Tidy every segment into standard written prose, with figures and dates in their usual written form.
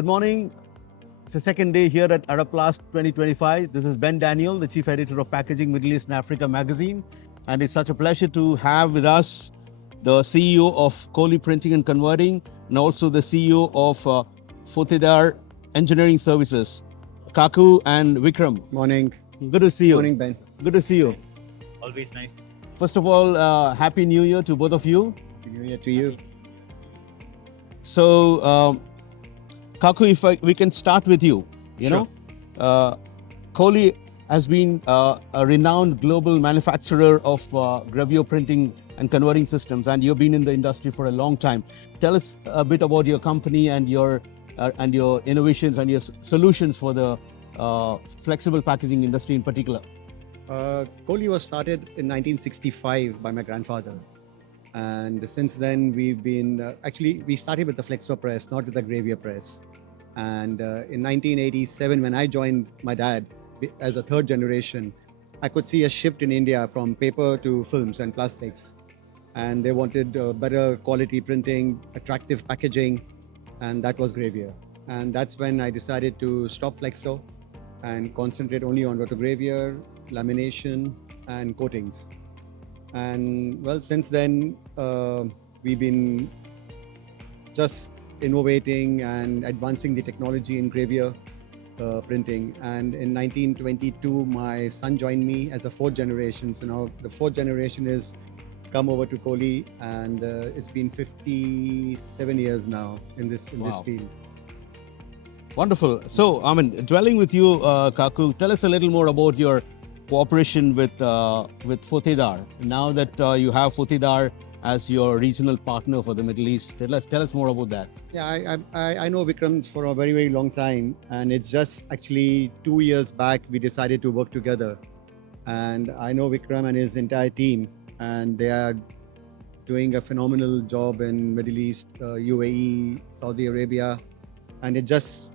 Good morning. It's the second day here at ArabPlast 2025. This is Ben Daniel, the Chief Editor of Packaging Middle East and Africa magazine. And it's such a pleasure to have with us the CEO of Kohli Printing and Converting and also the CEO of Fotedar Engineering Services, Kaku and Vikram. Morning. Good to see you. Morning, Ben. Good to see you. Always nice. First of all, Happy New Year to both of you. Happy New Year to you. So, Kaku, if we can start with you. Sure. Kohli has been a renowned global manufacturer of Gravure printing and converting systems, and you've been in the industry for a long time. Tell us a bit about your company and your innovations and your solutions for the flexible packaging industry in particular. Kohli was started in 1965 by my grandfather. And since then, we've been, actually, we started with the Flexo press, not with the Gravure press. And in 1987, when I joined my dad as a third generation, I could see a shift in India from paper to films and plastics. And they wanted better quality printing, attractive packaging, and that was Gravure. And that's when I decided to stop Flexo and concentrate only on rotogravure, lamination, and coatings. And well, since then, we've been just innovating and advancing the technology in Gravure printing. And in 1922, my son joined me as a fourth generation. So now the fourth generation is come over to Kohli, and it's been 57 years now in this field. Wonderful. So, dwelling with you, Kaku, tell us a little more about your cooperation with Fotedar. Now that you have Fotedar as your regional partner for the Middle East, tell us more about that. Yeah, I know Vikram for a very, very long time, and it's just actually 2 years back we decided to work together. And I know Vikram and his entire team, and they are doing a phenomenal job in Middle East, UAE, Saudi Arabia, and it just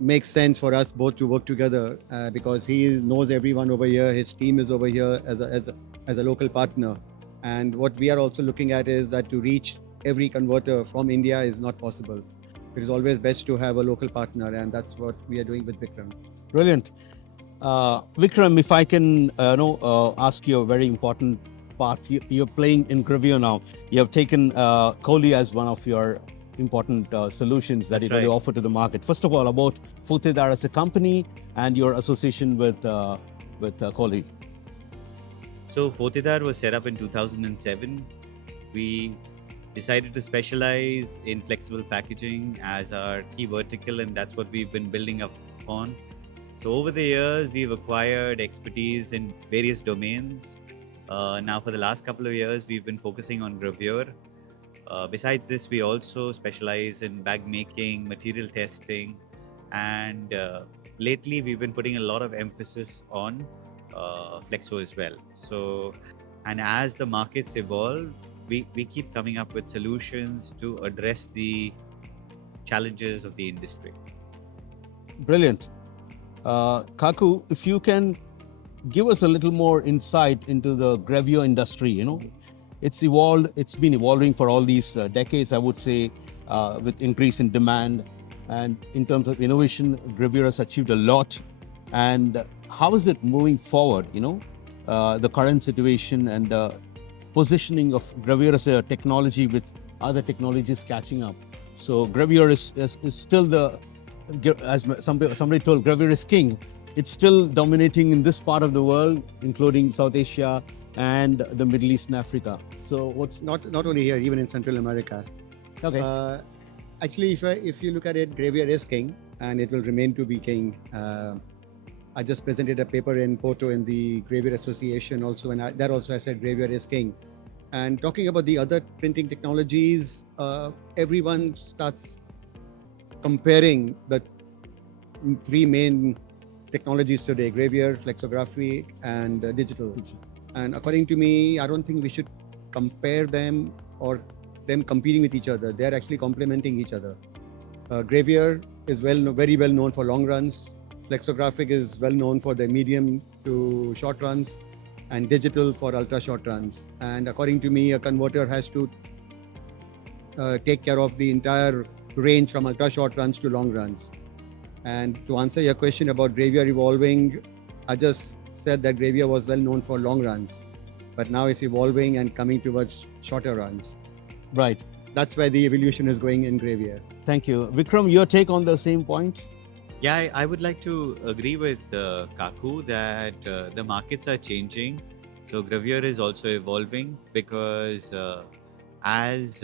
makes sense for us both to work together because he knows everyone over here. His team is over here as a local partner. And what we are also looking at is that to reach every converter from India is not possible. It is always best to have a local partner, and that's what we are doing with Vikram. Brilliant. Vikram, if I can ask you a very important part. You're playing in Gravure now. You have taken Kohli as one of your important solutions that you're going to offer to the market. First of all, about Fotedar as a company and your association with Kohli. So Fotedar was set up in 2007. We decided to specialize in flexible packaging as our key vertical, and that's what we've been building up on. So over the years, we've acquired expertise in various domains. Now for the last couple of years, we've been focusing on Gravure. Besides this, we also specialize in bag making, material testing, and lately we've been putting a lot of emphasis on Flexo as well. So, and as the markets evolve, we keep coming up with solutions to address the challenges of the industry. Brilliant. Kaku, if you can give us a little more insight into the Gravure industry, It's evolved. It's been evolving for all these decades, I would say, with increase in demand. And in terms of innovation, Gravure has achieved a lot. And how is it moving forward? The current situation and the positioning of Gravure as a technology with other technologies catching up. So Gravure is still as somebody told, Gravure is king. It's still dominating in this part of the world, including South Asia and the Middle East and Africa. So what's not only here, even in Central America. Okay. Actually, if you look at it, Gravure is king, and it will remain to be king. I just presented a paper in Porto in the Gravure Association also, and that also I said Gravure is king. And talking about the other printing technologies, everyone starts comparing the three main technologies today: Gravure, flexography, and digital. And according to me, I don't think we should compare them or them competing with each other. They're actually complementing each other. Gravure is very well known for long runs. Flexographic is well known for the medium to short runs, and digital for ultra short runs. And according to me, a converter has to take care of the entire range from ultra short runs to long runs. And to answer your question about Gravure evolving, I just said that Gravure was well known for long runs, but now it's evolving and coming towards shorter runs. Right. That's where the evolution is going in Gravure. Thank you. Vikram, your take on the same point? Yeah, I would like to agree with Kaku that the markets are changing. So Gravure is also evolving because as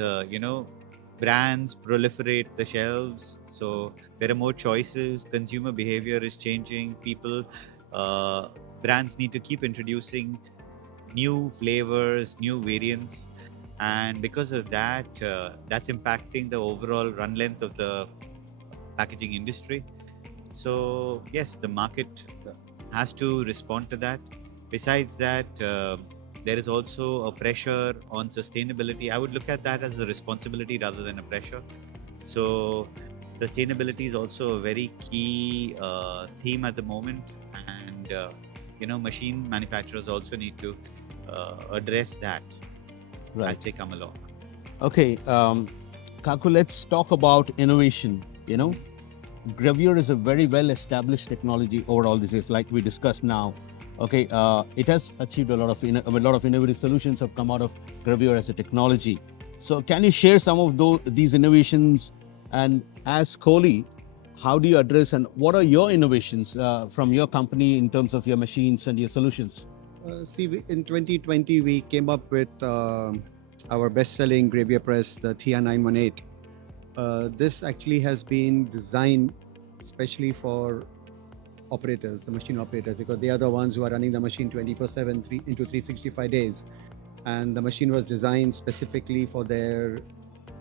brands proliferate the shelves, so there are more choices. Consumer behavior is changing. Brands need to keep introducing new flavors, new variants, and because of that, that's impacting the overall run length of the packaging industry. So yes, the market has to respond to that. Besides that, there is also a pressure on sustainability. I would look at that as a responsibility rather than a pressure. So sustainability is also a very key theme at the moment, and machine manufacturers also need to address that as they come along. Okay, Kaku, let's talk about innovation. Gravure is a very well-established technology over all these years, like we discussed now. Okay, it has achieved a lot of innovative solutions have come out of Gravure as a technology. So, can you share some of these innovations? And as Kohli, how do you address and what are your innovations from your company in terms of your machines and your solutions? In 2020, we came up with our best-selling Gravure press, the TIA 918. This actually has been designed especially for operators, the machine operators, because they are the ones who are running the machine 24/7, 365 days. And the machine was designed specifically for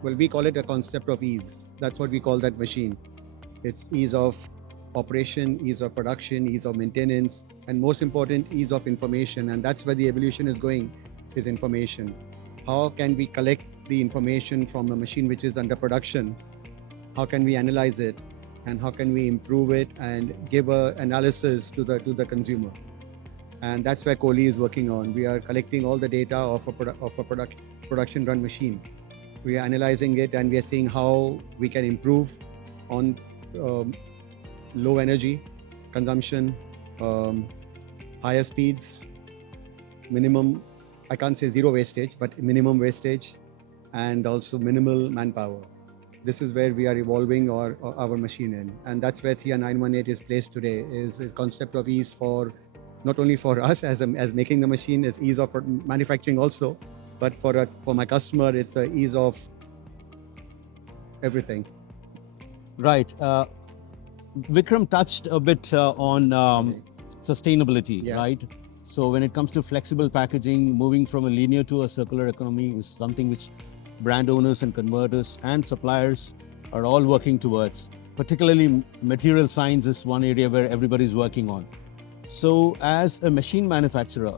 we call it a concept of ease. That's what we call that machine. It's ease of operation, ease of production, ease of maintenance, and most important, ease of information. And that's where the evolution is going, is information. How can we collect the information from a machine which is under production? How can we analyze it? And how can we improve it and give an analysis to the consumer? And that's where Kohli is working on. We are collecting all the data of a production run machine. We are analyzing it and we are seeing how we can improve on low energy consumption, higher speeds, minimum, I can't say zero wastage, but minimum wastage, and also minimal manpower. This is where we are evolving our machine in. And that's where TIA 918 is placed today, is a concept of ease for not only for us as making the machine, is ease of manufacturing also, but for my customer, it's a ease of everything. Right. Vikram touched a bit on sustainability, right? So when it comes to flexible packaging, moving from a linear to a circular economy is something which brand owners and converters and suppliers are all working towards. Particularly material science is one area where everybody's working on. So as a machine manufacturer,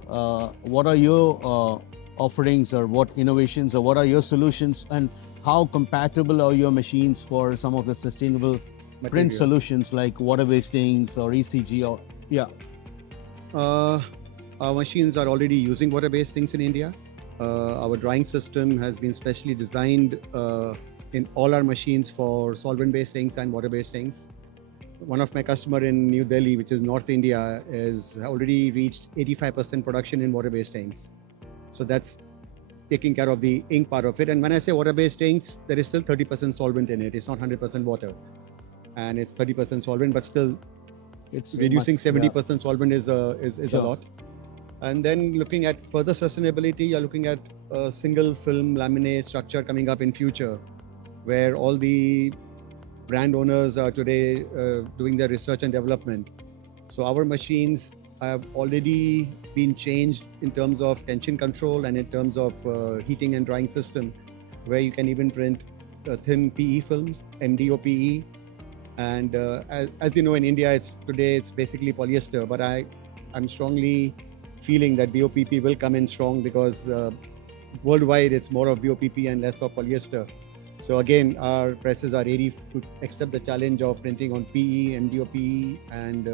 what are your offerings or what innovations or what are your solutions and how compatible are your machines for some of the sustainable print solutions like water wastings or ECG or Our machines are already using water-based things in India. Our drying system has been specially designed in all our machines for solvent-based inks and water-based inks. One of my customer in New Delhi, which is North India, has already reached 85% production in water-based inks. So that's taking care of the ink part of it. And when I say water-based inks, there is still 30% solvent in it. It's not 100% water. And it's 30% solvent, but still it's reducing 70% solvent is a lot. And then looking at further sustainability, you're looking at a single film laminate structure coming up in future, where all the brand owners are today doing their research and development. So our machines have already been changed in terms of tension control and in terms of heating and drying system, where you can even print thin PE films, MDO-PE. And as you know, in India, today it's basically polyester, but I'm strongly feeling that BOPP will come in strong because worldwide it's more of BOPP and less of polyester. So again, our presses are ready to accept the challenge of printing on PE, MDO-PE, and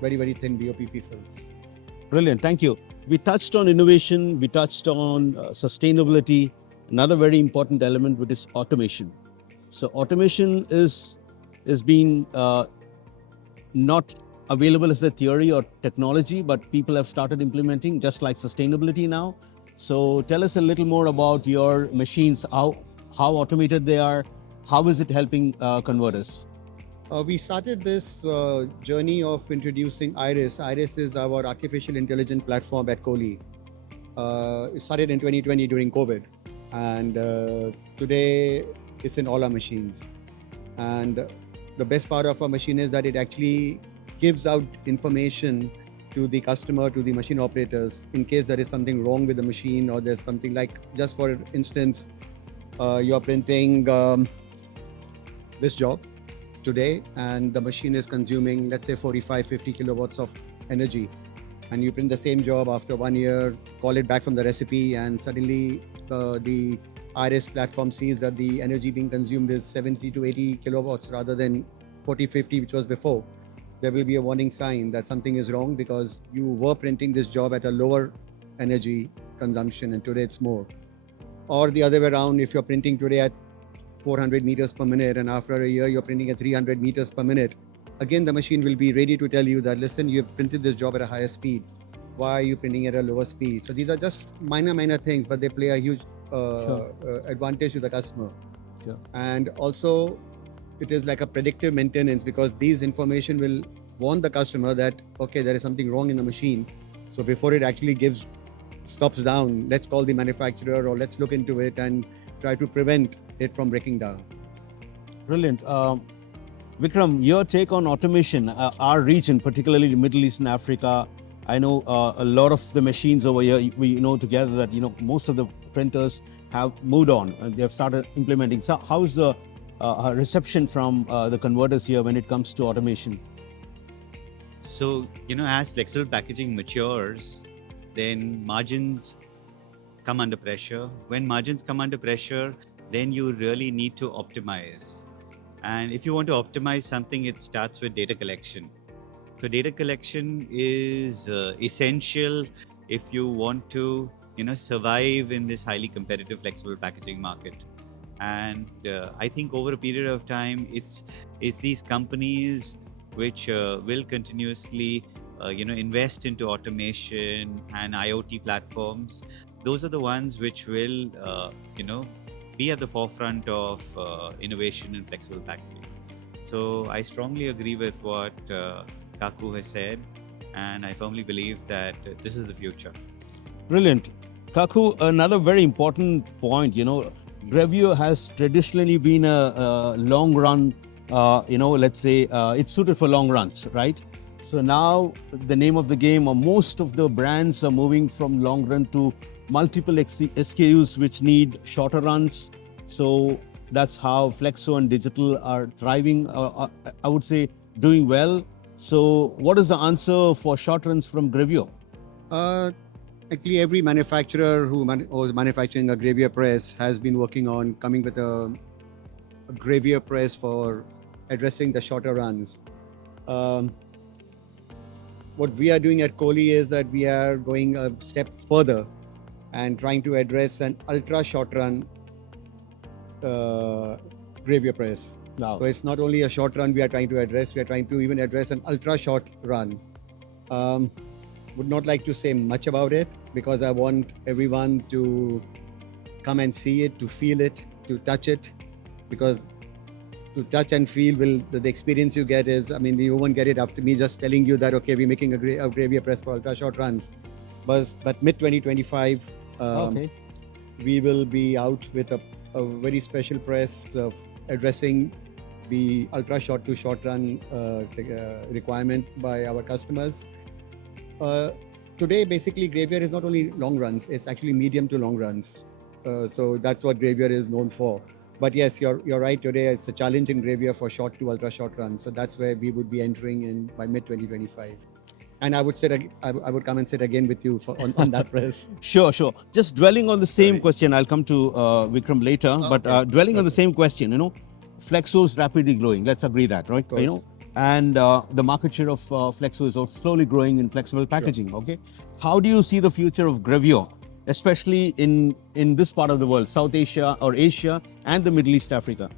very, very thin BOPP films. Brilliant, thank you. We touched on innovation, we touched on sustainability, another very important element which is automation. So automation is being not available as a theory or technology, but people have started implementing, just like sustainability now. So tell us a little more about your machines, how automated they are, how is it helping converters? We started this journey of introducing Iris. Iris is our artificial intelligence platform at Kohli. It started in 2020 during COVID, and today it's in all our machines. And the best part of our machine is that it actually gives out information to the customer, to the machine operators, in case there is something wrong with the machine, or there's something like, just for instance, you're printing this job today, and the machine is consuming, let's say, 45-50 kilowatts of energy, and you print the same job after 1 year, call it back from the recipe, and suddenly the Iris platform sees that the energy being consumed is 70 to 80 kilowatts rather than 40-50, which was before. There will be a warning sign that something is wrong, because you were printing this job at a lower energy consumption and today it's more. Or the other way around, if you're printing today at 400 meters per minute and after a year you're printing at 300 meters per minute, again the machine will be ready to tell you that, listen, you've printed this job at a higher speed. Why are you printing at a lower speed? So these are just minor things, but they play a huge advantage to the customer. Sure. And also it is like a predictive maintenance, because these information will warn the customer that, okay, there is something wrong in the machine. So before it actually stops down, let's call the manufacturer, or let's look into it and try to prevent it from breaking down. Brilliant. Vikram, your take on automation, our region, particularly the Middle East and Africa. I know a lot of the machines over here, we know together that, most of the printers have moved on and they have started implementing. So how is the reception from the converters here when it comes to automation? So, as flexible packaging matures, then margins come under pressure. When margins come under pressure, then you really need to optimize. And if you want to optimize something, it starts with data collection. So data collection is essential if you want to, survive in this highly competitive flexible packaging market. And I think over a period of time, it's these companies which will continuously, invest into automation and IoT platforms. Those are the ones which will, be at the forefront of innovation in flexible packaging. So I strongly agree with what Kaku has said, and I firmly believe that this is the future. Brilliant. Kaku, another very important point, Gravure has traditionally been a long run, let's say it's suited for long runs, right? So now the name of the game, or most of the brands are moving from long run to multiple SKUs which need shorter runs. So that's how Flexo and digital are thriving, I would say doing well. So what is the answer for short runs from Gravure? Actually, every manufacturer who is manufacturing a Gravure press has been working on coming with a Gravure press for addressing the shorter runs. What we are doing at Kohli is that we are going a step further and trying to address an ultra short run Gravure press. Wow. So it's not only a short run we are trying to address, we are trying to even address an ultra short run. Would not like to say much about it, because I want everyone to come and see it, to feel it, to touch it, because to touch and feel, the experience you get is, you won't get it after me just telling you that, okay, we're making a Gravure press for ultra short runs. But mid 2025, Okay. we will be out with a very special press of addressing the ultra short to short run requirement by our customers. Today, basically, Gravure is not only long runs, it's actually medium to long runs. So that's what Gravure is known for. But yes, you're right. Today, it's a challenge in Gravure for short to ultra short runs. So that's where we would be entering in by mid 2025. And I would say, I would come and sit again with you on that press. Sure. Just dwelling on the same question, I'll come to Vikram later, but dwelling on the same question, Flexo is rapidly growing. Let's agree that, right? And the market share of Flexo is also slowly growing in flexible packaging, okay? How do you see the future of Gravure, especially in this part of the world, South Asia or Asia and the Middle East Africa?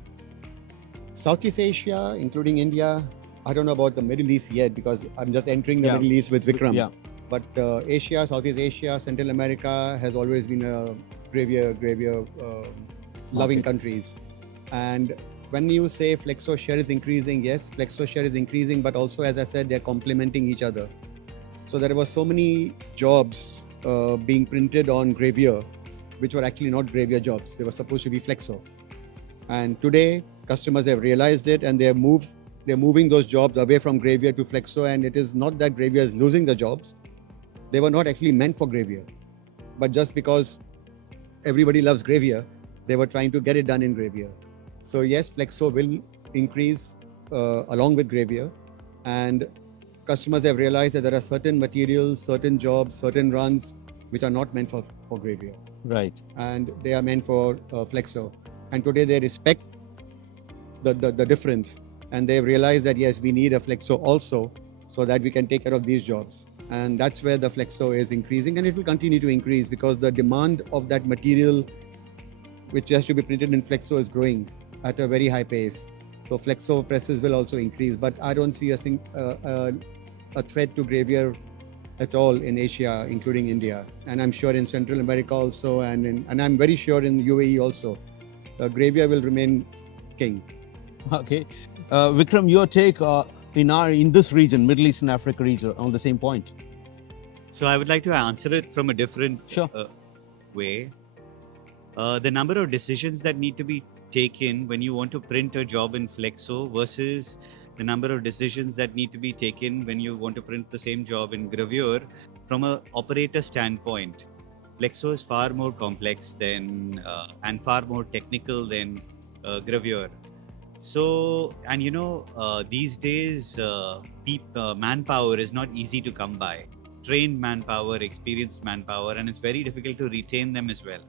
Southeast Asia, including India. I don't know about the Middle East yet because I'm just entering the Yeah. Middle East with Vikram. Yeah. But Asia, Southeast Asia, Central America has always been a Gravure loving Okay. countries. And when you say Flexo share is increasing, yes, Flexo share is increasing, but also, as I said, they're complementing each other. So there were so many jobs being printed on Gravure, which were actually not Gravure jobs. They were supposed to be Flexo. And today, customers have realized it, and they're moving those jobs away from Gravure to Flexo. And it is not that Gravure is losing the jobs; they were not actually meant for Gravure, but just because everybody loves Gravure, they were trying to get it done in Gravure. So yes, Flexo will increase along with Gravure, and customers have realized that there are certain materials, certain jobs, certain runs which are not meant for Gravure, Right. and they are meant for Flexo. And today they respect the difference, and they've realized that yes, we need a Flexo also, so that we can take care of these jobs. And that's where the Flexo is increasing, and it will continue to increase because the demand of that material, which has to be printed in Flexo, is growing at a very high pace. So Flexo presses will also increase, but I don't see a threat to Gravure at all in Asia, including India, and I'm sure in Central America also, and I'm very sure in UAE also. Gravure will remain king. Okay. Vikram, your take in this region, Middle East and Africa region, on the same point. So I would like to answer it from a different Sure. way. The number of decisions that need to be taken when you want to print a job in Flexo versus the number of decisions that need to be taken when you want to print the same job in Gravure, from an operator standpoint, Flexo is far more complex than and far more technical than Gravure. So, and these days, manpower is not easy to come by. Trained manpower, experienced manpower, and it's very difficult to retain them as well.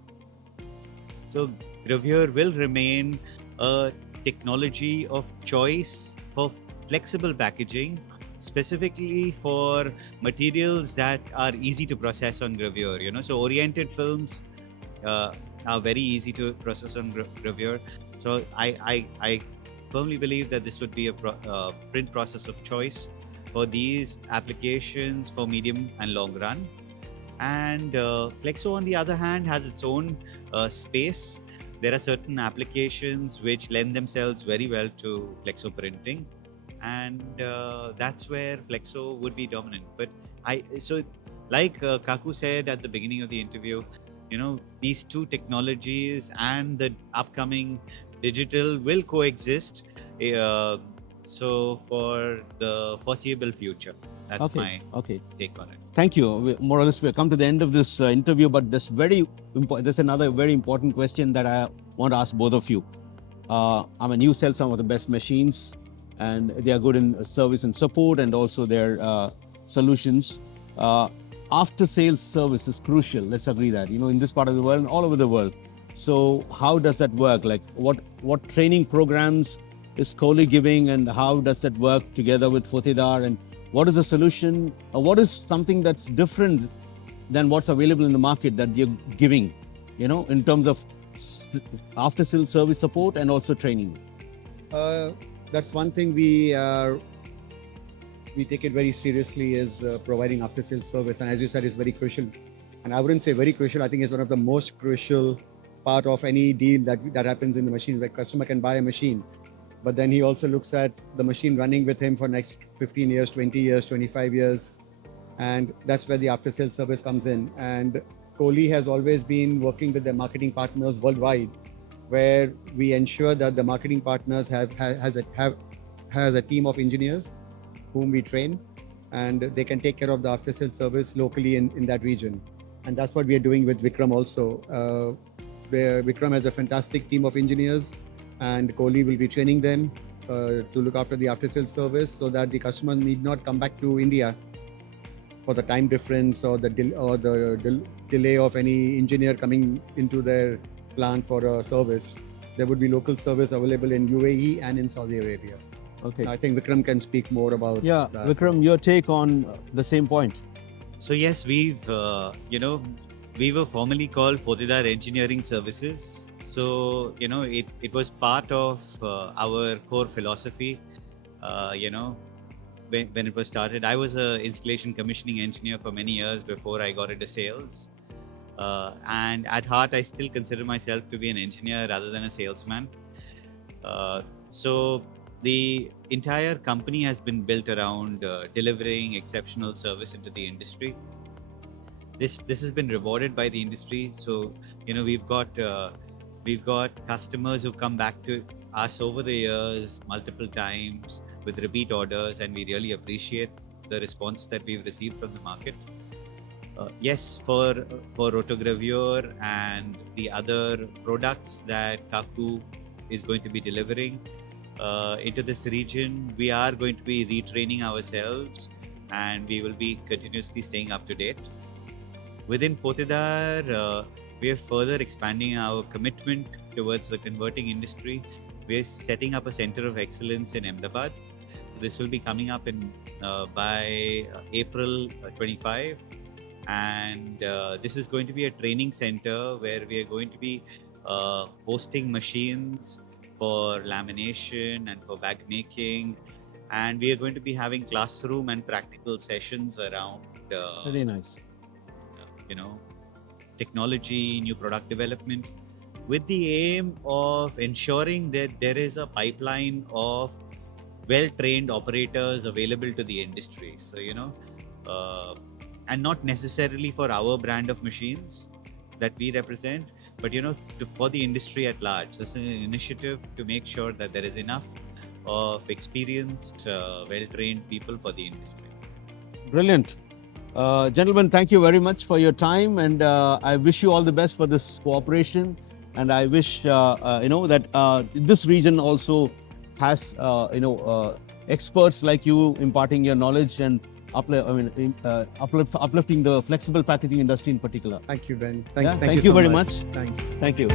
So Gravure will remain a technology of choice for flexible packaging, specifically for materials that are easy to process on Gravure. So oriented films are very easy to process on Gravure. So I firmly believe that this would be a print process of choice for these applications for medium and long run. And Flexo, on the other hand, has its own space. There are certain applications which lend themselves very well to Flexo printing, and that's where Flexo would be dominant. But like Kaku said at the beginning of the interview, these two technologies and the upcoming digital will coexist. So for the foreseeable future, that's my take on it. Thank you. More or less, we've come to the end of this interview, but there's another very important question that I want to ask both of you. You sell some of the best machines, and they are good in service and support, and also their solutions. After sales service is crucial. Let's agree that, in this part of the world and all over the world. So how does that work? Like what training programs is Kohli giving, and how does that work together with Fotedar, and what is the solution? What is something that's different than what's available in the market that you're giving, in terms of after sales service support and also training? That's one thing we take it very seriously, is providing after sales service, and as you said, it's very crucial. And I wouldn't say very crucial. I think it's one of the most crucial part of any deal that happens in the machine, where customer can buy a machine, but then he also looks at the machine running with him for next 15 years, 20 years, 25 years. And that's where the after sales service comes in. And Kohli has always been working with their marketing partners worldwide, where we ensure that the marketing partners has a team of engineers whom we train, and they can take care of the after sales service locally in that region. And that's what we are doing with Vikram also. Where Vikram has a fantastic team of engineers, and Kohli will be training them to look after the after sales service, so that the customer need not come back to India for the time difference or the delay of any engineer coming into their plant for a service. There would be local service available in UAE and in Saudi Arabia. Okay. I think Vikram can speak more about that. Vikram, your take on the same point. So yes, we've We were formerly called Fotedar Engineering Services. So, it was part of our core philosophy. When it was started, I was an installation commissioning engineer for many years before I got into sales. And at heart, I still consider myself to be an engineer rather than a salesman. So the entire company has been built around delivering exceptional service into the industry. This has been rewarded by the industry. So we've got customers who come back to us over the years multiple times with repeat orders, and we really appreciate the response that we've received from the market. Yes, for Rotogravure and the other products that Kaku is going to be delivering into this region, we are going to be retraining ourselves, and we will be continuously staying up to date. Within Fotedar, we are further expanding our commitment towards the converting industry. We are setting up a center of excellence in Ahmedabad. This will be coming up by April 25. And this is going to be a training center where we are going to be hosting machines for lamination and for bag making. And we are going to be having classroom and practical sessions around Very nice. Technology, new product development, with the aim of ensuring that there is a pipeline of well-trained operators available to the industry. So, and not necessarily for our brand of machines that we represent, but for the industry at large. This is an initiative to make sure that there is enough of experienced, well-trained people for the industry. Brilliant. Gentlemen, thank you very much for your time, and I wish you all the best for this cooperation. And I wish that this region also has experts like you imparting your knowledge and uplifting the flexible packaging industry in particular. Thank you, Ben. Thank you you so very much. much. Thanks. Thank you.